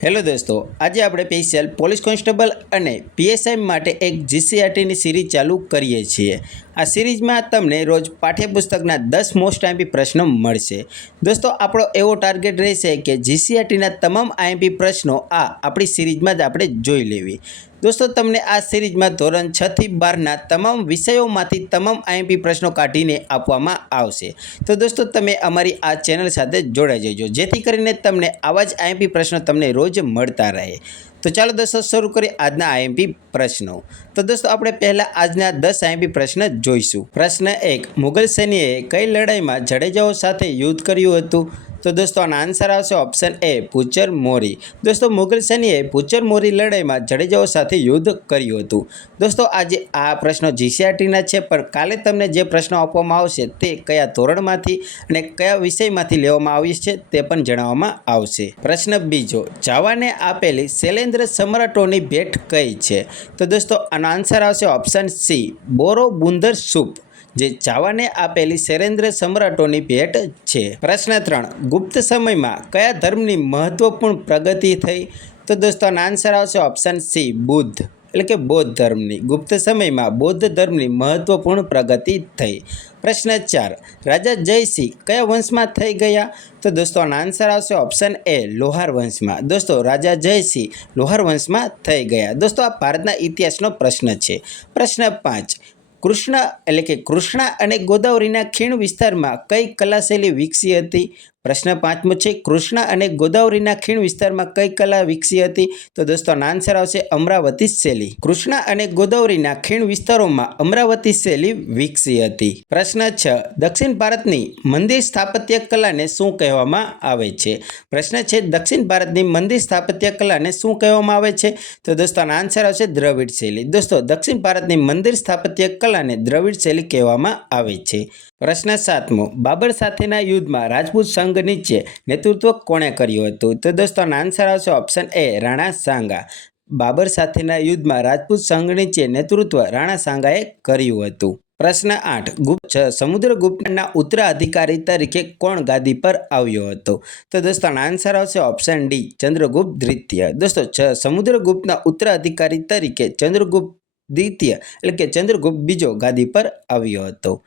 Hello દોસ્તો, આજે આપણે સ્પેશિયલ પોલીસ કોન્સ્ટેબલ અને પીએસઆઈ માટે એક જીસીઆરટીની સિરીઝ ચાલુ કરીએ છીએ। આ સિરીઝમાં તમને રોજ પાઠ્યપુસ્તકના 10 મોસ્ટ આઈએમપી પ્રશ્નો મળશે। દોસ્તો, આપણો એવો ટાર્ગેટ રહેશે કે જીસીઆરટીના તમામ આઈએમપી પ્રશ્નો આપણી સિરીઝમાં જ આપણે જોઈ લેવી। દોસ્તો, તમને આ સિરીઝમાં ધોરણ 6 થી 12ના તમામ વિષયોમાંથી તમામ આઈએમપી પ્રશ્નો કાઢીને આપવામાં આવશે। તો દોસ્તો, તમે અમારી આ ચેનલ સાથે જોડાઈ જજો, જેથી કરીને તમને આવા જ આઈએમપી પ્રશ્નો તમને રોજ મળતા રહે। તો ચાલો દોસ્તો, શરૂ કરીએ આજના આઈએમપી પ્રશ્નો। તો દોસ્તો, આપણે પહેલા આજના 10 આઈએમપી પ્રશ્ન જોઈશું। પ્રશ્ન 1, મુગલ સૈન્યએ કઈ લડાઈમાં જડેજાઓ સાથે યુદ્ધ કર્યું હતું? તો દોસ્તો, આનો આન્સર આવશે ઓપ્શન એ, ભૂચર મોરી। દોસ્તો, મુગલ સૈન્યએ ભૂચર મોરી લડાઈમાં જડેજાઓ સાથે યુદ્ધ કર્યું હતું। દોસ્તો, આજે આ પ્રશ્નો જીસીઆરટીના છે, પણ કાલે તમને જે પ્રશ્નો આપવામાં આવશે તે કયા ધોરણમાંથી અને કયા વિષયમાંથી લેવામાં આવ્યું છે તે પણ જણાવવામાં આવશે। પ્રશ્ન બીજો, જાવાને આપેલી શૈલેન્દ્ર સમ્રાટોની ભેટ કઈ છે? તો દોસ્તો, આનો આન્સર આવશે ઓપ્શન સી, બોરોબુંદર સૂપ, જે જાવાને આપેલી શૈલેન્દ્ર સમ્રાટોની ભેટ છે। પ્રશ્ન 3, ગુપ્ત સમયમાં કયા ધર્મની મહત્વપૂર્ણ પ્રગતિ થઈ? તો દોસ્તો, આનો આન્સર આવશે ઓપ્શન સી, બુદ્ધ એટલે કે બૌદ્ધ ધર્મની। ગુપ્ત સમયમાં બૌદ્ધ ધર્મની મહત્વપૂર્ણ પ્રગતિ થઈ। પ્રશ્ન 4, રાજા જયસિંહ કયા વંશમાં થઈ ગયા? તો દોસ્તો, આનો આન્સર આવશે ઓપ્શન એ, લોહાર વંશમાં। દોસ્તો, રાજા જયસિંહ લોહાર વંશમાં થઈ ગયા। દોસ્તો, આ ભારતના ઇતિહાસનો પ્રશ્ન છે। પ્રશ્ન 5, કૃષ્ણા અને ગોદાવરીના ખીણ વિસ્તારમાં કઈ કલાશૈલી વિકસી હતી? પ્રશ્ન 5મો છે, કૃષ્ણા અને ગોદાવરીના ખીણ વિસ્તારમાં કઈ કલા વિકસી હતી? તો દોસ્તો, આનો આન્સર આવશે અમરાવતી શૈલી। કૃષ્ણા અને ગોદાવરીના ખીણ વિસ્તારોમાં અમરાવતી શૈલી વિકસી હતી। પ્રશ્ન 6, દક્ષિણ ભારતની મંદિર સ્થાપત્ય કલાને શું કહેવામાં આવે છે? પ્રશ્ન છે, દક્ષિણ ભારતની મંદિર સ્થાપત્ય કલાને શું કહેવામાં આવે છે? તો દોસ્તો, આનો આન્સર આવશે દ્રવિડ શૈલી। દોસ્તો, દક્ષિણ ભારતની મંદિર સ્થાપત્ય કલાને દ્રવિડ શૈલી કહેવામાં આવે છે। પ્રશ્ન 7મો, બાબર સાથેના યુદ્ધમાં રાજપૂત સંઘ નીચે નેતૃત્વ કોણે કર્યું હતું? તો દોસ્તો, આનો આન્સર આવશે ઓપ્શન એ, રાણા સાંગા। બાબર સાથેના યુદ્ધમાં રાજપૂત સંઘ નીચે નેતૃત્વ રાણા સાંગાએ કર્યું હતું। પ્રશ્ન 8, સમુદ્રગુપ્તના ઉત્તરાધિકારી તરીકે કોણ ગાદી પર આવ્યો હતો? તો દોસ્તો, આનો આન્સર આવશે ઓપ્શન ડી, ચંદ્રગુપ્ત દ્વિતીય। દોસ્તો, સમુદ્રગુપ્તના ઉત્તરાધિકારી તરીકે ચંદ્રગુપ્ત દ્વિતીય એટલે કે ચંદ્રગુપ્ત બીજો ગાદી પર આવ્યો હતો।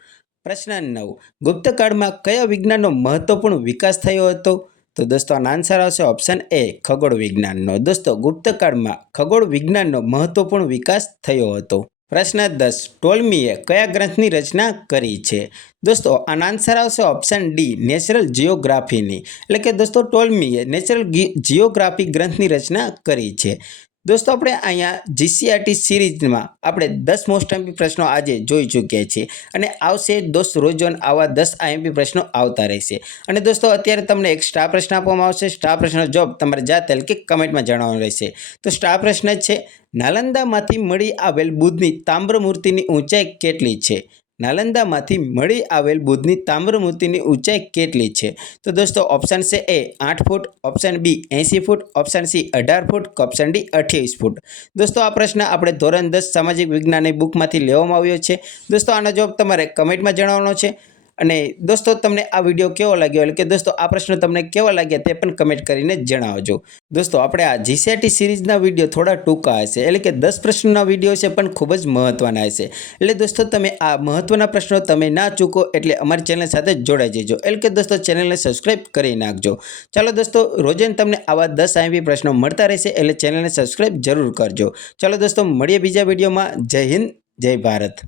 પ્રશ્ન 9, ગુપ્તકાળમાં કયા વિજ્ઞાનનો મહત્વપૂર્ણ વિકાસ થયો હતો? તો દોસ્તો, આનો આન્સર આવશે ઓપ્શન એ, ખગોળ વિજ્ઞાનનો। દોસ્તો, ગુપ્તકાળમાં ખગોળ વિજ્ઞાનનો મહત્વપૂર્ણ વિકાસ થયો હતો। પ્રશ્ન 10, ટોલમીએ કયા ગ્રંથની રચના કરી છે? દોસ્તો, આનો આન્સર આવશે ઓપ્શન ડી, નેચરલ જિયોગ્રાફીની। એટલે કે દોસ્તો, ટોલમીએ નેચરલ જિયોગ્રાફી ગ્રંથની રચના કરી છે। દોસ્તો, આપણે અહીંયા જીસીઆરટી સિરીઝમાં આપણે 10 મોસ્ટ આઈએમપી પ્રશ્નો આજે જોઈ ચૂક્યા છીએ અને આવશે દોસ્તો, રોજ આવા 10 આઈએમપી પ્રશ્નો આવતા રહેશે। અને દોસ્તો, અત્યારે તમને એક સ્ટાર પ્રશ્ન આપવામાં આવશે। સ્ટાર પ્રશ્નનો જવાબ તમારે જાતે કે કમેન્ટમાં જણાવવાનો રહેશે। તો સ્ટાર પ્રશ્ન છે, નાલંદામાંથી મળી આવેલ બુદ્ધની તામ્ર મૂર્તિની ઊંચાઈ કેટલી છે? નાલંદામાંથી મળી આવેલ બુદ્ધની તામ્ર મૂર્તિની ઊંચાઈ કેટલી છે? તો દોસ્તો, ઓપ્શન છે એ 8 ફૂટ, ઓપ્શન બી 80 ફૂટ, ઓપ્શન સી 18 ફૂટ, ઓપ્શન ડી 28 ફૂટ। દોસ્તો, આ પ્રશ્ન આપણે ધોરણ 10 સામાજિક વિજ્ઞાનની બુકમાંથી લેવામાં આવ્યો છે। દોસ્તો, આનો જવાબ તમારે કમેન્ટમાં જણાવવાનો છે। અને દોસ્તો, તમને આ વિડીયો કેવો લાગ્યો એટલે કે દોસ્તો આ પ્રશ્નો તમને કેવા લાગ્યા તે પણ કમેન્ટ કરીને જણાવજો। દોસ્તો, આપણે આ જીસીઆરટી સિરીઝના વિડીયો થોડા ટૂંકા હશે, એટલે કે 10 પ્રશ્નોના વિડીયો છે પણ ખૂબ જ મહત્વના હશે। એટલે દોસ્તો, તમે આ મહત્વના પ્રશ્નો તમે ના ચૂકો એટલે અમારી ચેનલ સાથે જોડાઈ જજો। એટલે કે દોસ્તો, ચેનલને સબસ્ક્રાઈબ કરી નાખજો। ચાલો દોસ્તો, રોજ તમને આવા 10 આઈએમપી પ્રશ્નો મળતા રહેશે, એટલે ચેનલને સબસ્ક્રાઈબ જરૂર કરજો। ચાલો દોસ્તો, મળીએ બીજા વિડીયોમાં। જય હિન્દ, જય ભારત।